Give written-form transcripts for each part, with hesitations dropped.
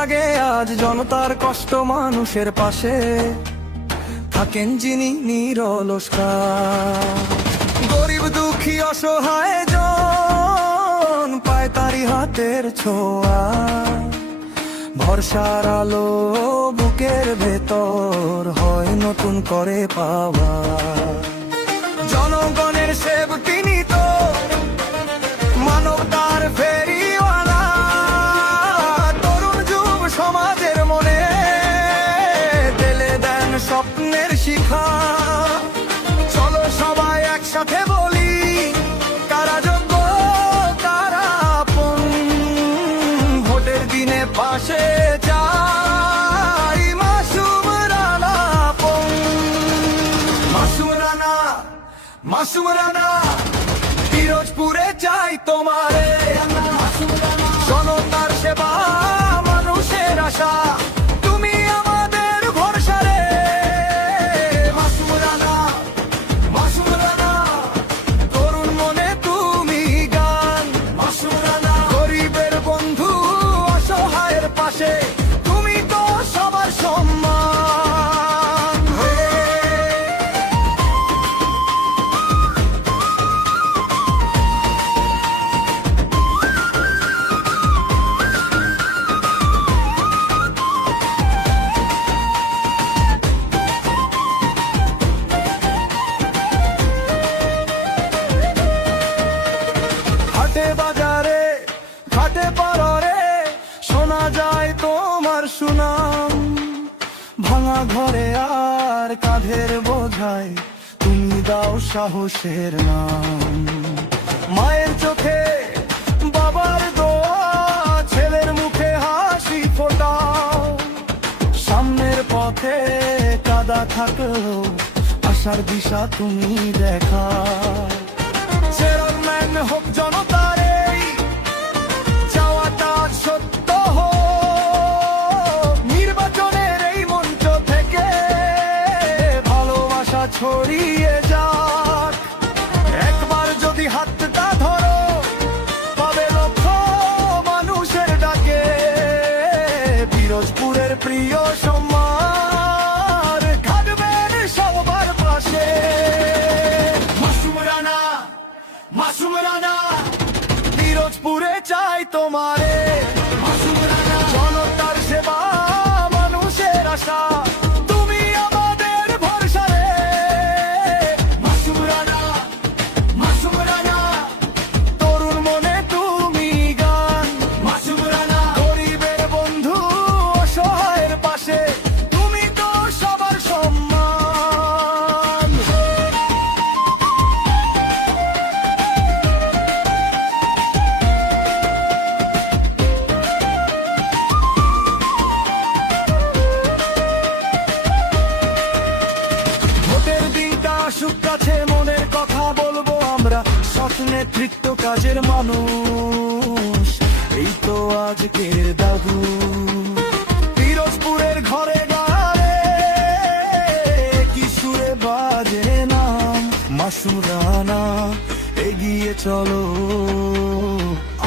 জাগে আজ জনতার কষ্ট মানুষের পাশে থাকেন যিনি নিরলস্কার। গরিব দুঃখী অসহায় জন পায় তারি হাতের ছোঁয়া, ভরসার আলো বুকের ভেতর হয় নতুন করে পাওয়া। জনগণের সেব তিনি তো মানবতার ফেরিওয়ালা, তরুণ যুব সমাজের মনে ঢেলে দেন স্বপ্নের শিখা। চলো সবাই একসাথে বলি, কারা যোগ্য কারা আপন, ভোটের দিনে পাশে যাই মাসুম রানা আপন। মাসুম রানা পিরোজপুরে চাই তোমারে, জনতার সেবা মানুষের আশা, তুমি আমাদের ভরসা রে। মাসুম রানা তরুণ মনে তুমি গান। মাসুম রানা গরিবের বন্ধু অসহায়ের পাশে, তুমি তো সবার সম্মান। হাটে বাজারে ঘাটে পারে শোনা যায় তোমার সুনাম, ভাঙা ঘরে আর কাঁধের বোঝায় তুমি দাও সাহসের নাম। মায়ের চোখে বাবার দোয়া, ছেলের মুখে হাসি ফোটাও, সামনের পথে কাদা থাকলেও আশার দিশা তুমি দেখা। চেয়ারম্যান হোক জনতার এই চাওয়াটা সত্য হোক, নির্বাচনের এই মঞ্চ থেকে ভালোবাসা ছড়িয়ে যাক। একবার যদি হাতটা ধরো তবে লক্ষ মানুষের ডাকে, পিরোজপুরের প্রিয় সম্মান থাকবেন সবার পাশে। মাসুম রানা পিরোজপুরে চাই তোমারে, জনতার সেবা মানুষের আশা, তুমি আমাদের ভরসা রে। মাসুম রানা তরুণ মনে তুমি গান। মাসুম রানা গরিবের বন্ধু অসহায়ের পাশে, তুমি তো সবার সম্মান। ভোটের দিনটা আসুক কাছে, মনের কথা বলবো আমরা, সৎ নেতৃত্ব কাজের মানুষ এই তো আজকের দাদু। পিরোজপুরের ঘরে গায়ে কি সুরে বাজে নাম, মাসুম রানা এগিয়ে চলো,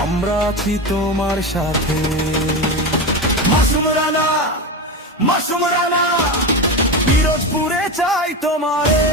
আমরা আছি তোমার সাথে। মাসুম রানা পিরোজপুরে চাই তোমারে।